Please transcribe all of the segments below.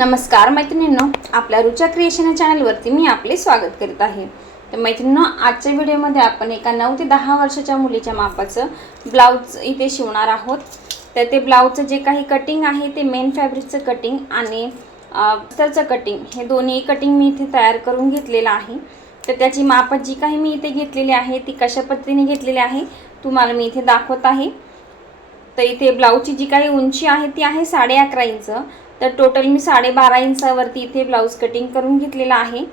नमस्कार मैत्रिणींनो, आपल्या रुचा क्रिएशन या चॅनलवरती मी आपले स्वागत करत आहे। तर मैत्रिणींनो, आजच्या व्हिडिओमध्ये आपण एका 9 ते 10 वर्षाच्या मुलीच्या मापाचं ब्लाउज इथे शिवणार आहोत। तर ते ब्लाउजचं जे काही कटिंग आहे ते मेन फॅब्रिकचं कटिंग आणि अस्तरचं कटिंग हे दोन्ही कटिंग मी इथे तयार करून घेतलेलं आहे। तर त्याची माप जी काही मी इथे घेतलेली आहे ती कशा पद्धतीने घेतलेली आहे तुम्हाला मी इथे दाखवत आहे। तर इथे ब्लाउजची जी काही उंची आहे ती आहे 11.5 इंच। तर टोटल मी 12.5 इंचावरती इथे ब्लाउज कटिंग करून घेतलेला आहे।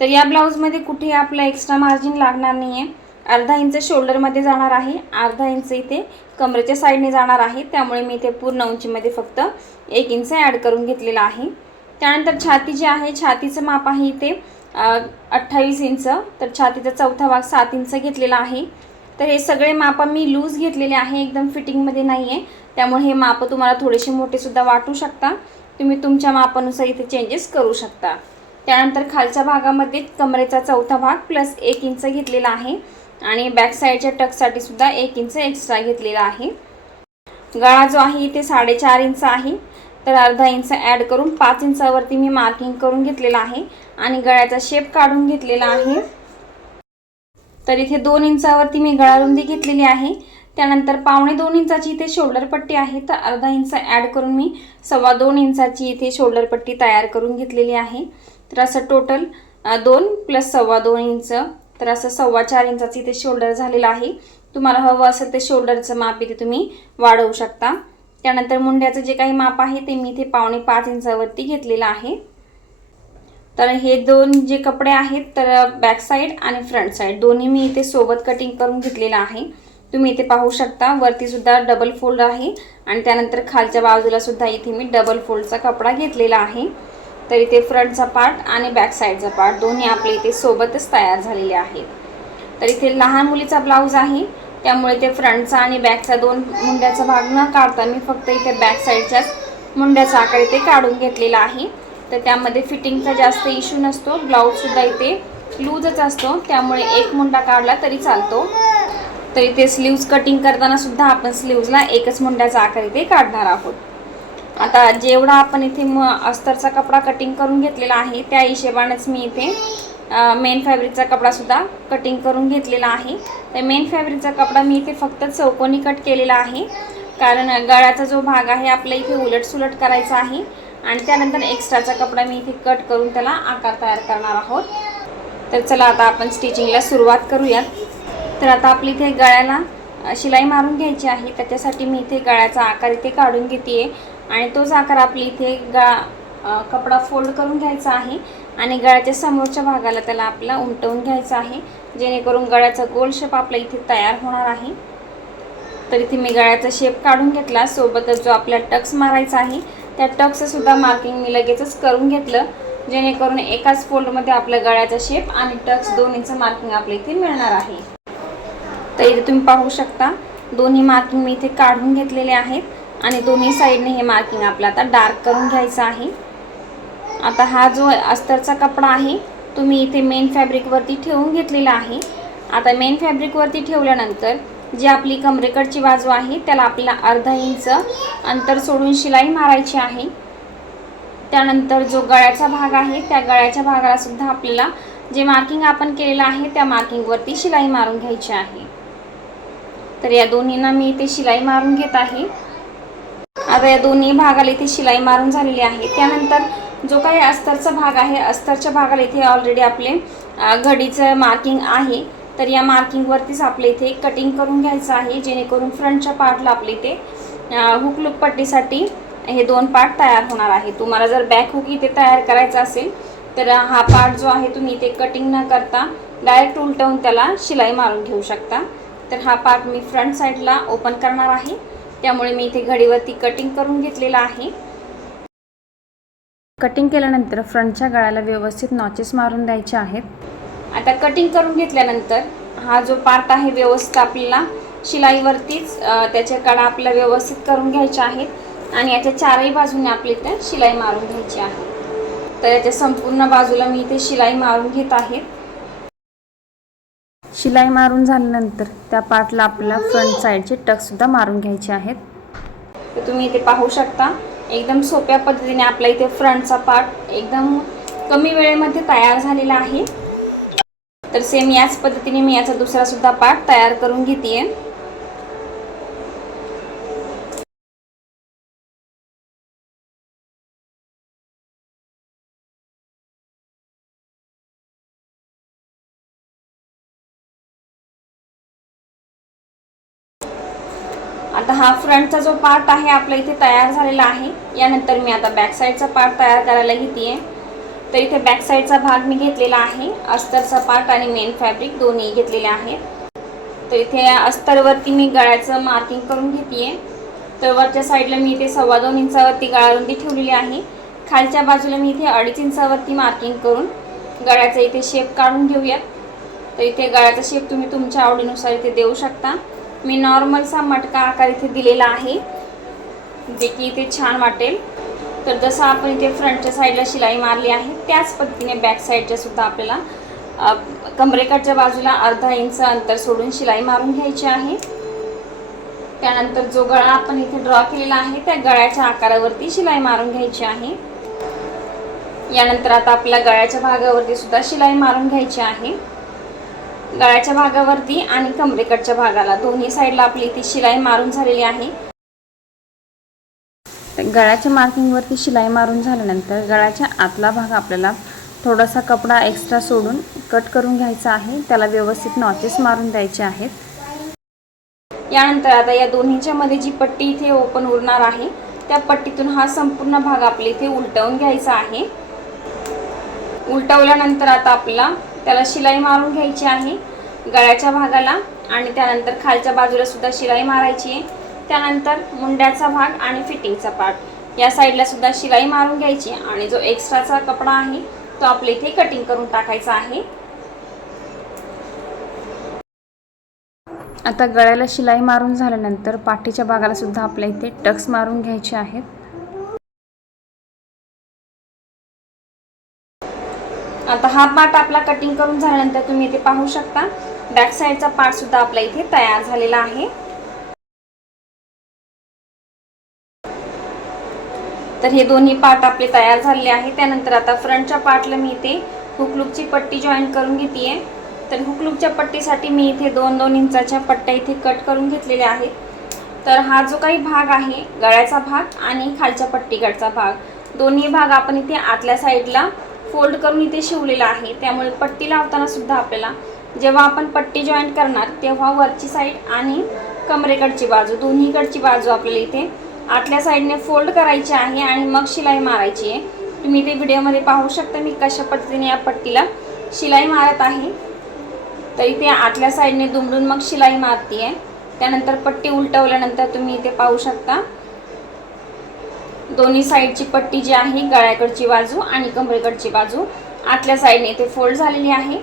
तर या ब्लाउजमध्ये कुठे आपला एक्स्ट्रा मार्जिन लागणार नाही आहे। अर्धा इंच शोल्डरमध्ये जाणार आहे, अर्धा इंच इथे कमरेच्या साईडने जाणार आहे। त्यामुळे मी इथे पूर्ण उंचीमध्ये फक्त 1 इंच ॲड करून घेतलेला आहे। त्यानंतर छाती जी आहे, छातीचं माप आहे इथे 28 इंच। तर छातीचा चौथा भाग 7 इंच घेतलेला आहे। तर हे सगळे माप मी लूज घेतलेले आहे, एकदम फिटिंगमध्ये नाही आहे। त्यामुळे हे माप तुम्हाला थोडेसे मोठे सुद्धा वाटू शकता, तुम्ही तुमच्या मापानुसार इथे चेंजेस करू शकता। त्यानंतर खालच्या भागामध्ये कमरेचा चौथा भाग प्लस 1 इंच घेतलेला आहे आणि बॅक साईडच्या टक्ससाठी सुद्धा 1 इंच एक्स्ट्रा घेतलेला आहे। गळा जो आहे इथे 4.5 इंच आहे। तर अर्धा इंच ॲड करून 5 इंचावरती मी मार्किंग करून घेतलेला आहे आणि गळ्याचा शेप काढून घेतलेला आहे। तर इथे 2 इंचावरती मी गळा रुंदी घेतलेली आहे। त्यानंतर 1.25 इंचाची इथे शोल्डर पट्टी आहे। तर अर्धा इंच ॲड करून मी 2.25 इंचाची इथे शोल्डर पट्टी तयार करून घेतलेली आहे। तर असं टोटल 2 + 2.25 इंच, तर असं 4.25 इंचाचं इथे शोल्डर झालेलं आहे। तुम्हाला हवं असेल ते शोल्डरचं माप इथे तुम्ही वाढवू शकता। त्यानंतर मुंड्याचं जे काही माप आहे ते मी इथे 4.25 इंचावरती घेतलेलं आहे। तर हे दोन जे कपडे आहेत तर बॅक साईड आणि फ्रंट साईड दोन्ही मी इथे सोबत कटिंग करून घेतलेलं आहे। तुम्ही इथे पाहू शकता वरती सुद्धा डबल फोल्ड आहे आणि त्यानंतर खालच्या बाजूला सुद्धा इथे मी डबल फोल्डचा कपडा घेतलेला आहे। तर इथे फ्रंटचा पार्ट आणि बॅक साईडचा पार्ट दोन्ही आपले इथे सोबतच तयार झालेले आहेत। तर इथे लहान मुलीचा ब्लाउज आहे, त्यामुळे ते फ्रंटचा आणि बॅकचा दोन मुंड्याचा भाग न काढता मी फक्त इथे बॅक साईडच्याच मुंड्याचा आकार इथे काढून घेतलेला आहे। तर त्यामध्ये फिटिंगचा जास्त इश्यू नसतो, ब्लाउज सुद्धा इथे लूजच असतो, त्यामुळे एक मुंडा काढला तरी चालतो। तर इथे स्लीव्ज कटिंग करताना सुद्धा आपण स्लीव्जला एकच मुंड्याचा आकार इथे काढणार आहोत। आता जेवढा आपण इथे अस्तरचा कपडा कटिंग करून घेतलेला आहे त्या हिशोबानेच मी इथे मेन फॅब्रिकचा कपडा सुद्धा कटिंग करून घेतलेला आहे। तर मेन फॅब्रिकचा कपडा मी इथे फक्त चौकोनी कट केलेला आहे, कारण गळ्याचा जो भाग आहे आपल्या इथे उलटसुलट करायचा आहे आणि त्यानंतर एक्स्ट्राचा कपडा मी इथे कट करून त्याला आकार तयार करणार आहोत। तर चला आता आपण स्टिचिंगला सुरुवात करूयात। तर आता आपली इथे गळ्याला शिलाई मारून घ्यायची आहे, त्याच्यासाठी मी इथे गळ्याचा आकार इथे काढून घेते आणि तोच आकार आपली इथे कपडा फोल्ड करून घ्यायचा आहे आणि गळ्याच्या समोरच्या भागाला त्याला आपला उमटवून घ्यायचा आहे, जेणेकरून गळ्याचा गोल शेप आपला इथे तयार होणार आहे। तर इथे मी गळ्याचा शेप काढून घेतला, सोबतच जो आपला टक्स मारायचा आहे त्या टक्सचं सुद्धा मार्किंग मी लगेचच करून घेतलं, जेणेकरून एकाच फोल्डमध्ये आपल्या गळ्याचा शेप आणि टक्स दोन्हीचं मार्किंग आपल्या इथे मिळणार आहे। तर इथे तुम्ही पाहू शकता दोन्ही मार्किंग मी इथे काढून घेतलेले आहेत आणि दोन्ही साईडने हे मार्किंग आपल्याला आता डार्क करून घ्यायचं आहे। आता हा जो अस्तरचा कपडा आहे तो मी इथे मेन फॅब्रिकवरती ठेवून घेतलेला आहे। आता मेन फॅब्रिकवरती ठेवल्यानंतर जी आपली कमरेकडची बाजू आहे त्याला आपल्याला अर्धा इंच अंतर सोडून शिलाई मारायची आहे। त्यानंतर जो गळ्याचा भाग आहे त्या गळ्याच्या भागाला सुद्धा आपल्याला जे मार्किंग आपण केलेलं आहे त्या मार्किंगवरती शिलाई मारून घ्यायची आहे। तर या दोन्हींना मी इथे शिलाई मारून घेत आहे। आता या दोन्ही भागाला इथे शिलाई मारून झालेली आहे। त्यानंतर जो काही अस्तरचा भाग आहे, अस्तरच्या भागाला इथे ऑलरेडी आपले घडीचं मार्किंग आहे। तर या मार्किंगवरतीच आपले इथे कटिंग करून घ्यायचं आहे, जेणेकरून फ्रंटच्या पार्टला आपले इथे हुक लूप पट्टीसाठी हे दोन पार्ट तयार होणार आहे। तुम्हाला जर बॅक हुक इथे तयार करायचा असेल तर हा पार्ट जो आहे तुम्ही इथे कटिंग न करता डायरेक्ट उलटवून त्याला शिलाई मारून घेऊ शकता। तर हा पार्ट मी फ्रंट साईडला ओपन करणार आहे, त्यामुळे मी इथे घडीवरती कटिंग करून घेतलेला आहे। कटिंग केल्यानंतर फ्रंटच्या गळ्याला व्यवस्थित नॉचेस मारून द्यायचे आहेत। आता कटिंग करून घेतल्यानंतर हा जो पार्ट आहे व्यवस्थित आपल्याला शिलाईवरतीच त्याच्या कडा आपल्याला व्यवस्थित करून घ्यायच्या आहेत आणि याच्या चारही बाजूने आपली इथे शिलाई मारून घ्यायची आहे। तर याच्या संपूर्ण बाजूला मी इथे शिलाई मारून घेत आहे। शिलाई मारून झाल्यानंतर त्या पार्टला आपल्याला फ्रंट साईडचे टक्स सुद्धा मारून घ्यायचे आहेत। तर तुम्ही इथे पाहू शकता एकदम सोप्या पद्धतीने आपल्या इथे फ्रंटचा पार्ट एकदम कमी वेळेमध्ये तयार झालेला आहे। तर सेम याच पद्धतीने मी याचा दुसरा सुद्धा पार्ट तयार करून घेते। आता हा फ्रंटचा जो पार्ट आहे आपल्या इथे तयार झालेला आहे। यानंतर मी आता बॅक साईडचा पार्ट तयार करायला घेते। तर इथे बॅक साईडचा भाग मी घेतलेला आहे, अस्तरचा पार्ट आणि मेन फॅब्रिक दोन्ही घेतलेले आहेत। तर इथे अस्तरवरती मी गळ्याचं मार्किंग करून घेते। तर वरच्या साईडला मी इथे 2.25 इंचावरती गळारुंदी ठेवलेली आहे। खालच्या बाजूला मी इथे 2.5 इंचावरती मार्किंग करून गळ्याचा इथे शेप काढून घेऊयात। तर इथे गळ्याचा शेप तुम्ही तुमच्या आवडीनुसार इथे देऊ शकता। मी नॉर्मलचा मटका आकार इथे दिलेला आहे, जे की इथे छान वाटेल। तर जसं आपण इथे फ्रंटच्या साईडला शिलाई मारली आहे त्याच पद्धतीने बॅक साईडच्या सुद्धा आपल्याला कमरेकडच्या बाजूला 1/2 इंच अंतर सोडून शिलाई मारून घ्यायची आहे। त्यानंतर जो गळा आपण इथे ड्रॉ केलेला आहे त्या गळ्याच्या आकारावरती शिलाई मारून घ्यायची आहे। यानंतर आता आपल्या गळ्याच्या भागावरती सुद्धा शिलाई मारून घ्यायची आहे। गळ्याच्या भागावरती आणि कमरेकडच्या भागाला दोन्ही साईडला आपली इथे शिलाई मारून झालेली आहे। गळ्याच्या मार्किंगवरती शिलाई मारून झाल्यानंतर गळ्याच्या आतला भाग आपल्याला थोडासा कपडा एक्स्ट्रा सोडून कट करून घ्यायचा आहे, त्याला व्यवस्थित नॉचेस मारून द्यायचे आहेत। यानंतर आता या दोन्हीच्या मध्ये जी पट्टी इथे ओपन उरणार आहे त्या पट्टीतून हा संपूर्ण भाग आपल्या इथे उलटवून घ्यायचा आहे। उलटवल्यानंतर आता आपल्याला त्याला शिलाई मारून घ्यायची आहे गळ्याच्या भागाला, आणि त्यानंतर खालच्या बाजूला सुद्धा शिलाई मारायची आहे। त्यानंतर मुंड्याचा भाग आणि फिटिंगचा पार्ट या साईडला सुद्धा शिलाई मारून घ्यायची, आणि जो एक्स्ट्राचा कपडा आहे तो आपल्या इथे कटिंग करून टाकायचा आहे। आता गळ्याला शिलाई मारून झाल्यानंतर पाठीच्या भागाला सुद्धा आपल्या इथे टक्स मारून घ्यायचे आहेत। आता हा पार्ट आपला कटिंग करून झाल्यानंतर तुम्ही इथे पाहू शकता बॅक साईडचा पार्ट सुद्धा आपल्या इथे तयार झालेला आहे। तर हे दोन्ही पार्ट आपले तयार झालेले आहे। त्यानंतर आता फ्रंटच्या पार्टला मी इथे हुकलूकची पट्टी जॉईन करून घेते। तर हुकलूकच्या पट्टीसाठी मी इथे 2-2 इंचाच्या पट्ट्या इथे कट करून घेतलेल्या आहेत। तर हा जो काही भाग आहे गळ्याचा भाग आणि खालच्या पट्टीकडचा भाग दोन्ही भाग आपण इथे आतल्या साईडला फोल्ड करून इथे शिवलेला आहे। त्यामुळे पट्टी लावताना सुद्धा आपल्याला जेव्हा आपण पट्टी जॉईन करणार तेव्हा वरची साईड आणि कमरेकडची बाजू दोन्हीकडची बाजू आपल्याला इथे आतल्या साईडने फोल्ड करायची आहे आणि मग शिलाई मारायची आहे। तुम्ही इथे व्हिडिओमध्ये पाहू शकता मी कशा पद्धतीने या पट्टीला शिलाई मारत आहे। तर इथे आतल्या साईडने दुमडून मग शिलाई मारते आहे। त्यानंतर पट्टी उलटवल्यानंतर तुम्ही इथे पाहू शकता दोन्ही साईडची पट्टी जी आहे गळ्याकडची बाजू आणि कमरेकडची बाजू आतल्या साईडने इथे फोल्ड झालेली आहे।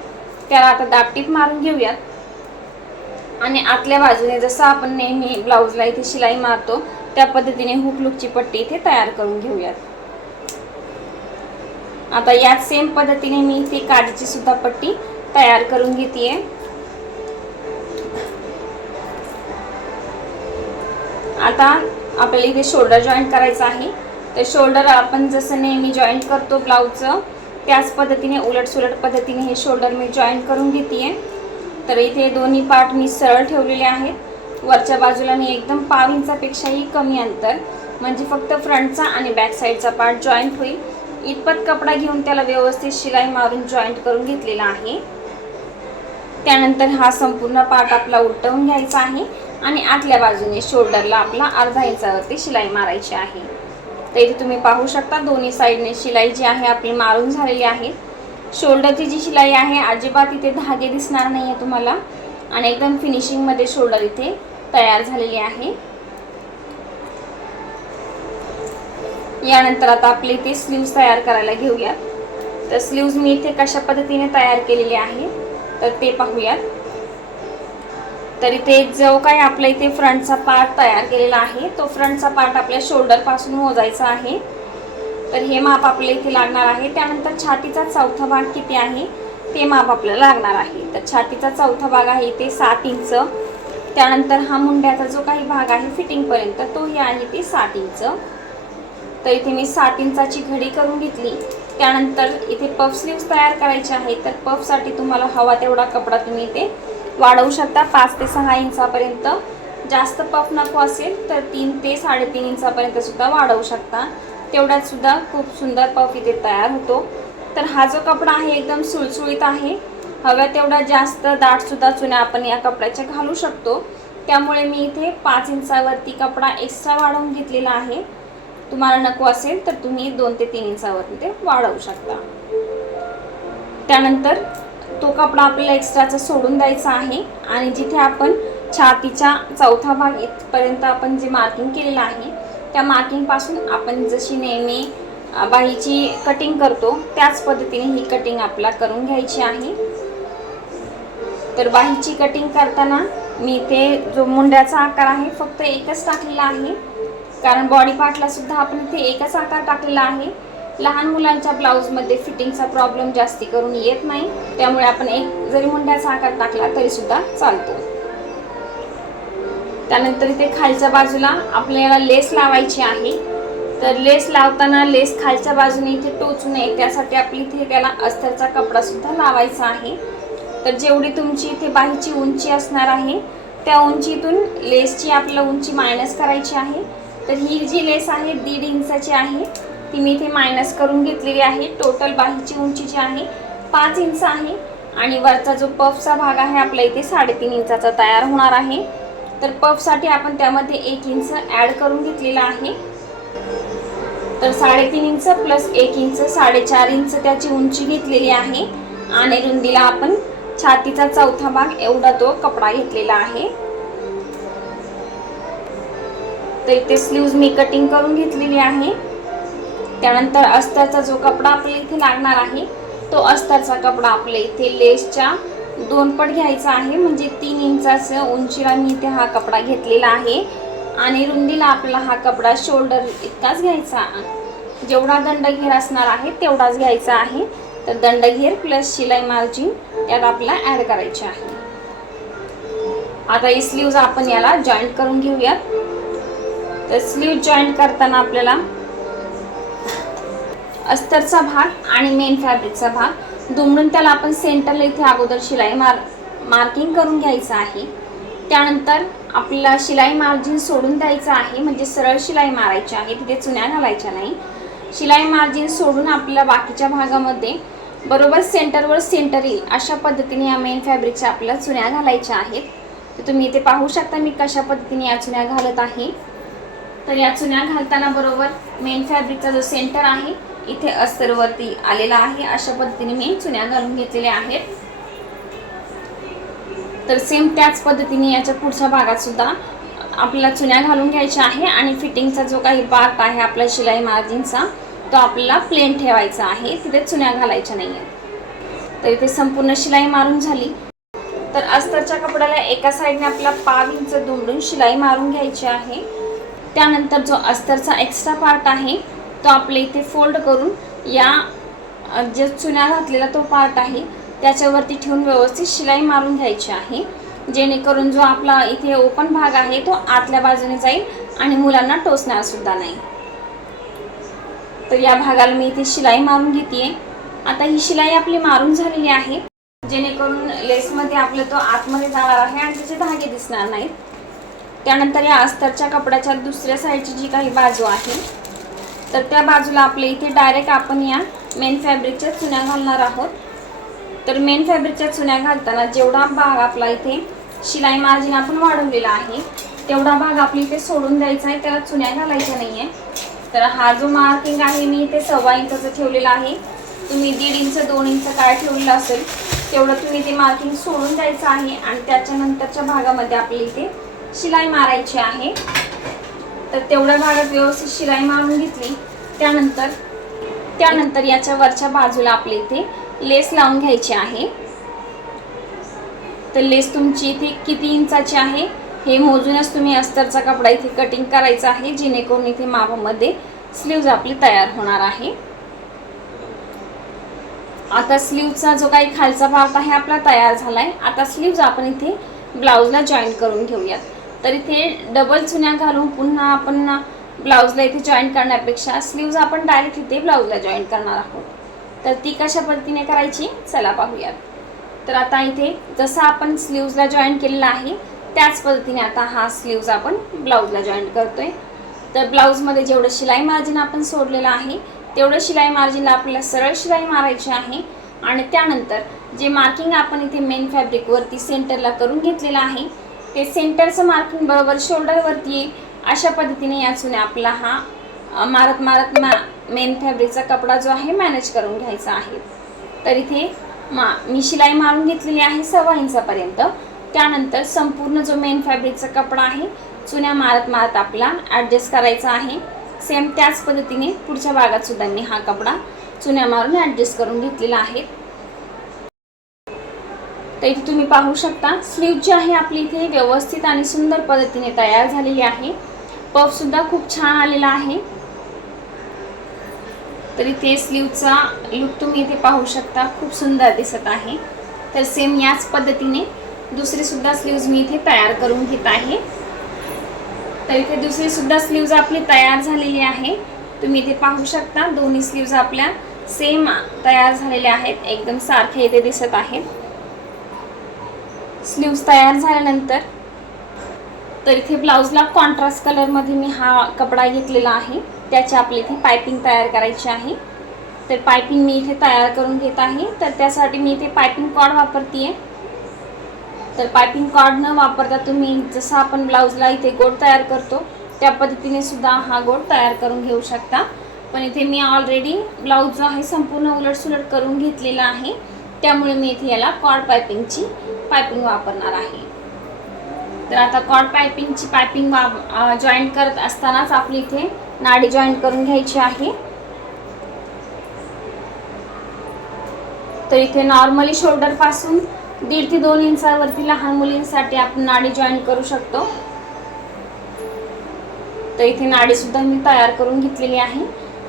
त्याला आता दाबटीप मारून घेऊयात आणि आतल्या बाजूने जसं आपण नेहमी ब्लाउजला इथे शिलाई मारतो त्या पद्धतीने हुकलूकची पट्टी इथे तयार करून घेऊयात। आता याच सेम पद्धतीने मी इथे काजीची सुद्धा पट्टी तयार करून घेते। आता आपल्याला इथे शोल्डर जॉईंट करायचा आहे। तर शोल्डर आपण जसं नेहमी जॉईंट करतो ब्लाउजचं त्याच पद्धतीने उलट सुलट पद्धतीने हे शोल्डर मी जॉईंट करून घेते। तर इथे दोन्ही पार्ट मी सरळ ठेवलेले आहेत। वरच्या बाजूला मी एकदम 1/2 इंचापेक्षाही कमी अंतर म्हणजे फक्त फ्रंटचा आणि बॅक साईडचा पार्ट जॉईंट होईल इतपत कपडा घेऊन त्याला व्यवस्थित शिलाई मारून जॉईंट करून घेतलेला आहे। त्यानंतर हा संपूर्ण पार्ट आपला उलटवून घ्यायचा आहे आणि आतल्या बाजूने शोल्डरला आपला 1/2 इंचावरती शिलाई मारायची आहे। तर इथे तुम्ही पाहू शकता दोन्ही साईडने शिलाई जी आहे आपली मारून झालेली आहे। शोल्डरची जी शिलाई आहे अजिबात इथे धागे दिसणार नाही आहे तुम्हाला, आणि एकदम फिनिशिंगमध्ये शोल्डर इथे तयार झालेली आहे। यानंतर आता आपले इथे स्लीव्ज तयार करायला घेऊयात। तर स्लीव्ज मी इथे कशा पद्धतीने तयार केलेली आहे तर ते पाहूयात। तर इथे जो काही आपल्या इथे फ्रंटचा पार्ट तयार केलेला आहे तो फ्रंटचा पार्ट आपल्या शोल्डर पासून मोजायचा आहे। तर हे माप आपल्या इथे लागणार आहे। त्यानंतर छातीचा चौथा भाग किती आहे ते माप आपल्याला लागणार आहे। तर छातीचा चौथा भाग आहे इथे 7 इंच। त्यानंतर हा मुंड्याचा जो काही भाग आहे फिटिंग पर्यंत तोही आहे ते 7 इंच। तर इथे मी 7 इंचाची घडी करून घेतली। त्यानंतर इथे पफ स्लीव्स तयार करायचे आहे, तर पफसाठी तुम्हाला हवा तेवढा कपडा तुम्ही इथे वाढवू शकता 5 ते 6 इंचापर्यंत। जास्त पफ नको असेल तर 3 ते 3.5 इंचापर्यंत सुद्धा वाढवू शकता। तेवढ्यात सुद्धा खूप सुंदर पफ इथे तयार होतो। तर हा जो कपडा आहे एकदम सुळसुळीत आहे, हव्या तेवढा जास्त दाट सुद्धा चुन्या आपण या कपड्याच्या घालू शकतो। त्यामुळे मी इथे 5 इंचावरती कपडा एक्स्ट्रा वाढवून घेतलेला आहे। तुम्हाला नको असेल तर तुम्ही 2 ते 3 इंचावरती ते वाढवू शकता। त्यानंतर तो कपडा आपल्याला एक्स्ट्राचा सोडून द्यायचा आहे आणि जिथे आपण छातीचा चौथा भाग इथपर्यंत आपण जे मार्किंग केलेलं आहे त्या मार्किंग पासून आपण जशी नेहमी बाहीची कटिंग करतो त्याच पद्धतीने ही कटिंग आपल्याला करून घ्यायची आहे। तर बाहीची कटिंग करताना मी इथे जो मुंड्याचा आकार आहे फक्त एकच टाकलेला आहे, कारण बॉडी पार्टला सुद्धा आपण इथे एकच आकार टाकलेला आहे। लहान मुलांच्या ब्लाऊजमध्ये फिटिंगचा प्रॉब्लेम जास्ती करून येत नाही, त्यामुळे आपण एक जरी मुंड्याचा आकार टाकला तरी सुद्धा चालतो। त्यानंतर इथे खालच्या बाजूला आपल्याला लेस लावायची आहे, तर लेस लावताना लेस खालच्या बाजूने इथे टोचू नये त्यासाठी आपली इथे त्याला अस्तरचा कपडा सुद्धा लावायचा आहे। तर जेवढी तुमची इथे बाहीची उंची असणार आहे त्या उंचीतून लेसची आपल्याला उंची मायनस करायची आहे। तर ही जी लेस आहे 1.5 इंचाची आहे, ती मी इथे मायनस करून घेतलेली आहे। टोटल बाहीची उंची जी आहे 5 इंच आहे आणि वरचा जो पफचा भाग आहे आपल्या इथे 3.5 इंचाचा तयार होणार आहे। तर पफसाठी आपण त्यामध्ये 1 इंच ॲड करून घेतलेला आहे। तर 3.5 इंच प्लस 1 इंच 4.5 इंच त्याची उंची घेतलेली आहे आणि रुंदीला आपण छातीचा चौथा भाग एवढा तो कपडा घेतलेला आहे। तर इथे स्लीव्ज मी कटिंग करून घेतलेली आहे। त्यानंतर अस्तरचा जो कपडा आपल्याला इथे लागणार आहे तो अस्तरचा कपडा आपल्या इथे लेसच्या 2 पट घ्यायचा आहे, म्हणजे 3 इंचाच्या उंचीला मी इथे हा कपडा घेतलेला आहे आणि रुंदीला आपला हा कपडा शोल्डर इतकाच घ्यायचा, जेवढा दंडघेर असणार आहे तेवढाच घ्यायचा आहे। तर दंडघेर प्लस शिलाई मार्जिन यात आपल्याला ॲड करायची आहे। आता ही स्लीव्ज आपण याला जॉईंट करून घेऊयात। तर स्लीव जॉईंट करताना आपल्याला अस्तरचा भाग आणि मेन फॅब्रिकचा भाग दुमडून त्याला आपण सेंटरला इथे अगोदर शिलाई मार्किंग करून घ्यायचं आहे। त्यानंतर आपल्याला शिलाई मार्जिन सोडून द्यायचं आहे, म्हणजे सरळ शिलाई मारायची आहे, तिथे चुन्या घालायच्या नाही। शिलाई मार्जिन सोडून आपल्याला बाकीच्या भागामध्ये बरोबर सेंटरवर सेंटर येईल अशा पद्धतीने या मेन फॅब्रिकच्या आपल्याला चुन्या घालायच्या आहेत। तर तुम्ही इथे पाहू शकता मी कशा पद्धतीने या चुन्या घालत आहे। तर या चुन्या घालताना बरोबर मेन फॅब्रिकचा जो सेंटर आहे इथे अस्तरवरती आलेला आहे, अशा पद्धतीने मी चुन्या घालून घेतलेल्या आहेत। तर सेम त्याच पद्धतीने याच्या पुढच्या भागात सुद्धा आपल्याला चुन्या घालून घ्यायच्या आहे आणि फिटिंगचा जो काही पार्ट आहे आपला शिलाई मार्जिनचा तो आपल्याला प्लेन ठेवायचा आहे, तिथे चुन्या घालायच्या नाही आहेत। तर इथे संपूर्ण शिलाई मारून झाली। तर अस्तरच्या कपड्याला एका साईडने आपल्याला 5 इंच दुमडून शिलाई मारून घ्यायची आहे। त्यानंतर जो अस्तरचा एक्स्ट्रा पार्ट आहे तो आपल्या इथे फोल्ड करून या जे चुन्या घातलेला तो पार्ट आहे त्याच्यावरती ठेवून व्यवस्थित शिलाई मारून घ्यायची आहे, जेणेकरून जो आपला इथे ओपन भाग आहे तो आतल्या बाजूने जाईल आणि मुलांना टोचणार सुद्धा नाही। तर या भागाला मी इथे शिलाई मारून घेते। आता ही शिलाई आपली मारून झालेली आहे, जेणेकरून लेसमध्ये आपलं तो आतमध्ये जाणार आहे आणि त्याचे धागे दिसणार नाहीत। त्यानंतर या अस्तरच्या कपड्याच्या दुसऱ्या साईडची जी काही बाजू आहे तर त्या बाजूला आपल्या इथे डायरेक्ट आपण या मेन फॅब्रिकच्या चुन्या घालणार आहोत। तर मेन फॅब्रिकच्या चुन्या घालताना जेवढा भाग आपला इथे शिलाई मार्जिन आपण वाढवलेला आहे तेवढा भाग आपल्या इथे सोडून द्यायचा आहे, त्याला चुन्या घालायच्या नाही आहे। तर हा जो मार्किंग आहे मी इथे 1.25 इंचाचा ठेवलेला आहे, तुम्ही 1.5 इंच 2 इंच काय ठेवलेलं असेल तेवढं तुम्ही ते मार्किंग सोडून द्यायचं आहे आणि त्याच्यानंतरच्या भागामध्ये आपल्या इथे शिलाई मारायची आहे। तर तेवढ्या भागात व्यवस्थित शिलाई मारून घेतली। त्यानंतर याच्या वरच्या बाजूला आपल्या इथे लेस लावून घ्यायची आहे। तर लेस तुमची इथे किती इंचाची आहे हे मोजूनच तुम्ही अस्तरचा कपडा इथे कटिंग करायचा आहे, जेणेकरून इथे मापामध्ये स्लीव्ज आपली तयार होणार आहे। आता स्लीव्हचा जो काही खालचा भाग आहे आपला तयार झालाय। आता स्लीव्ज आपण इथे ब्लाउजला जॉईंट करून घेऊयात। तर इथे डबल चुन्या घालून पुन्हा आपण ब्लाऊजला इथे जॉईन करण्यापेक्षा स्लीव्ज आपण डायरेक्ट इथे ब्लाऊजला जॉईन करणार आहोत. तर ती कशा पद्धतीने करायची चला पाहूयात. तर आता इथे जसं आपण स्लीव्जला जॉईन केलेला आहे त्याच पद्धतीने आता हा स्लीव्ज आपण ब्लाऊजला जॉईन करतोय. तर ब्लाऊजमध्ये जेवढं शिलाई मार्जिन आपण सोडलेलं आहे तेवढं शिलाई मार्जिनला आपल्याला सरळ शिलाई मारायची आहे. आणि त्यानंतर जे मार्किंग आपण इथे मेन फॅब्रिकवरती सेंटरला करून घेतलेलं आहे ते सेंटरचं मार्किंग बरोबर शोल्डरवरती येईल अशा पद्धतीने या चुन्या आपला हा मारत मेन फॅब्रिकचा कपडा जो आहे मॅनेज करून घ्यायचा आहे. तर इथे मी शिलाई मारून घेतलेली आहे 1.25 इंचापर्यंत. त्यानंतर संपूर्ण जो मेन फॅब्रिकचा कपडा आहे चुन्या मारत आपला ॲडजस्ट करायचा आहे. सेम त्याच पद्धतीने पुढच्या भागात सुद्धा मी हा कपडा चुन्या मारून ॲडजस्ट करून घेतलेला आहे. तर इथे तुम्ही पाहू शकता स्लीव जी आहे आपली इथे व्यवस्थित आणि सुंदर पद्धतीने तयार झालेली आहे. पफ सुद्धा खूप छान आलेला आहे. तर इथे स्लीवचा लुक तुम्ही इथे पाहू शकता, खूप सुंदर दिसत आहे. तर सेम याच पद्धतीने दुसरी सुद्धा स्लीव्ज मी इथे तयार करून घेत आहे. तर इथे दुसरी सुद्धा स्लीव्ज आपली तयार झालेली आहे. तुम्ही इथे पाहू शकता दोन्ही स्लीव्ज आपल्या सेम तयार झालेल्या आहेत, एकदम सारखे इथे दिसत आहेत. स्लीव्ज तयार झाल्यानंतर तर इथे ब्लाऊजला कॉन्ट्रास्ट कलरमध्ये मी हा कपडा घेतलेला आहे. त्याची आपली इथे पायपिंग तयार करायची आहे. तर पायपिंग मी इथे तयार करून घेत आहे. तर त्यासाठी मी इथे पायपिंग कॉर्ड वापरते. तर पायपिंग कॉर्ड न वापरता तुम्ही जसं आपण ब्लाऊजला इथे गोट तयार करतो त्या पद्धतीने सुद्धा हा गोट तयार करून घेऊ शकता. पण इथे मी ऑलरेडी ब्लाऊज जो आहे संपूर्ण उलटसुलट करून घेतलेला आहे, त्यामुळे मी इथे याला कॉर्ड पायपिंगची पायपिंग वापरणार आहे. तर आता कॉर्ड पायपिंगची पायपिंग जॉईंट करत असतानाच आपली इथे नाडी जॉईंट करून घ्यायची आहे. तर इथे नॉर्मली शोल्डर पासून 1.5 ते 2 इंचावरती लहान मुलींसाठी आपण नाडी जॉईन करू शकतो. तर इथे नाडी सुद्धा मी तयार करून घेतलेली आहे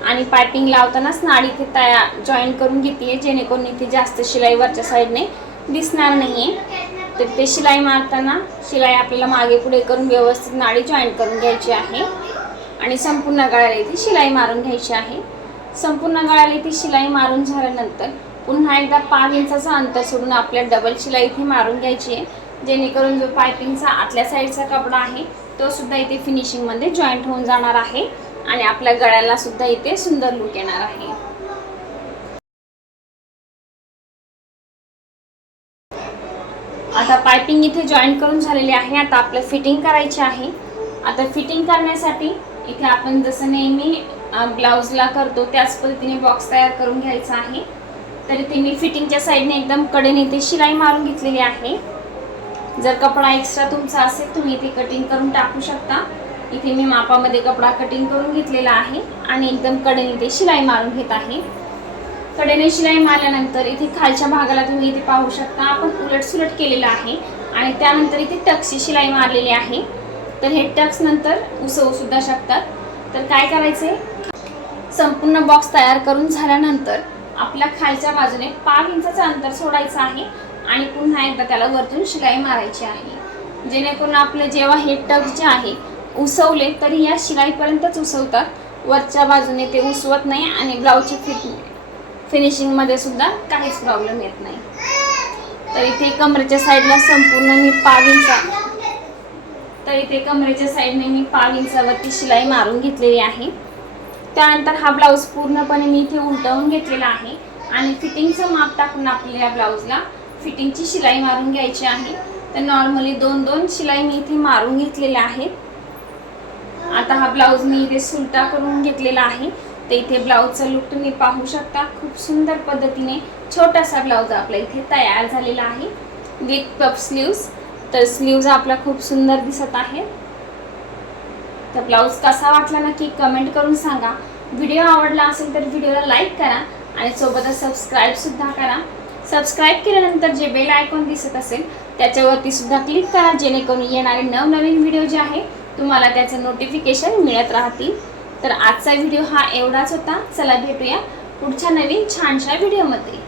आणि पायपिंग लावतानाच नाडी इथे जॉईन करून घेते जेणेकरून इथे जास्त शिलाई वरच्या साईडने दिसणार नाहीये. तर ते शिलाई मारताना शिलाई आपल्याला मागे पुढे करून व्यवस्थित नाडी जॉईन करून घ्यायची आहे आणि संपूर्ण गळ्याला इथे शिलाई मारून घ्यायची आहे. संपूर्ण गळ्याला इथे शिलाई मारून झाल्यानंतर पुन्हा एकदा 5 इंचाचं अंतर सोडून आपल्याला डबल शिलाई इथे मारून घ्यायची आहे, जेणेकरून जो पायपिंगचा आतल्या साईडचा कपडा आहे तो सुद्धा इथे फिनिशिंगमध्ये जॉईंट होऊन जाणार आहे आणि आपल्या गळ्याला सुद्धा इथे सुंदर लुक येणार आहे. आता पायपिंग इथे जॉईन करून झालेली आहे. आता आपल्याला फिटिंग करायची आहे. आता फिटिंग करण्यासाठी इथे आपण जसं नेहमी ब्लाऊजला करतो त्याच पद्धतीने बॉक्स तयार करून घ्यायचा आहे. तर इथे मी फिटिंगच्या साईडने एकदम कडेने इथे शिलाई मारून घेतलेली आहे. जर कपडा एक्स्ट्रा तुमचा असेल तुम्ही इथे कटिंग करून टाकू शकता. इथे मी मापामध्ये कपडा कटिंग करून घेतलेला आहे आणि एकदम कडेने इथे शिलाई मारून घेत आहे. कडेने शिलाई मारल्यानंतर इथे खालच्या भागाला तुम्ही इथे पाहू शकता आपण उलटसुलट केलेलं आहे आणि त्यानंतर इथे टक्सची शिलाई मारलेली आहे. तर हे टक्स नंतर उसवू सुद्धा शकतात. तर काय करायचे, संपूर्ण बॉक्स तयार करून झाल्यानंतर आपल्या खालच्या बाजूने 5 इंचाचं अंतर सोडायचं आहे आणि पुन्हा एकदा त्याला वरतून शिलाई मारायची आहे, जेणेकरून आपले जेव्हा हे टक्स जे आहे उसवले तरी या शिलाईपर्यंतच उसवतात, वरच्या बाजूने ते उसवत नाही आणि ब्लाऊजची फिनिशिंगमध्ये सुद्धा काहीच प्रॉब्लेम येत नाही. तर इथे कमरेच्या साईडला संपूर्ण मी 5 इंचा तर इथे कमरेच्या साईडने मी 5 इंचावरती शिलाई मारून घेतलेली आहे. त्यानंतर हा ब्लाऊज पूर्णपणे मी इथे उलटवून घेतलेला आहे आणि फिटिंगचं माप टाकून आपल्या ब्लाऊजला फिटिंगची शिलाई मारून घ्यायची आहे. तर नॉर्मली 2-2 शिलाई मी इथे मारून घेतलेल्या आहेत. आता हा ब्लाऊज मी इथे सुलटा करून घेतलेला आहे. तर इथे ब्लाऊजचा लुक तुम्ही पाहू शकता, खूप सुंदर पद्धतीने छोटासा ब्लाऊज आपला इथे तयार झालेला आहे विथ पफ स्लीव्स. तर स्लीव्ज आपला खूप सुंदर दिसत आहे. तर ब्लाऊज कसा वाटला नक्की कमेंट करून सांगा. व्हिडिओ आवडला असेल तर व्हिडिओला लाईक करा आणि सोबतच सबस्क्राईब सुद्धा करा. सबस्क्राईब केल्यानंतर जे बेल आयकॉन दिसत असेल त्याच्यावरती सुद्धा क्लिक करा, जेणेकरून येणारे नवनवीन व्हिडिओ जे आहे तुम्हाला त्याचं नोटिफिकेशन मिळत राहतील. तर आजचा व्हिडिओ हा एवढाच होता. चला भेटूया पुढच्या नवीन छानशा व्हिडिओमध्ये.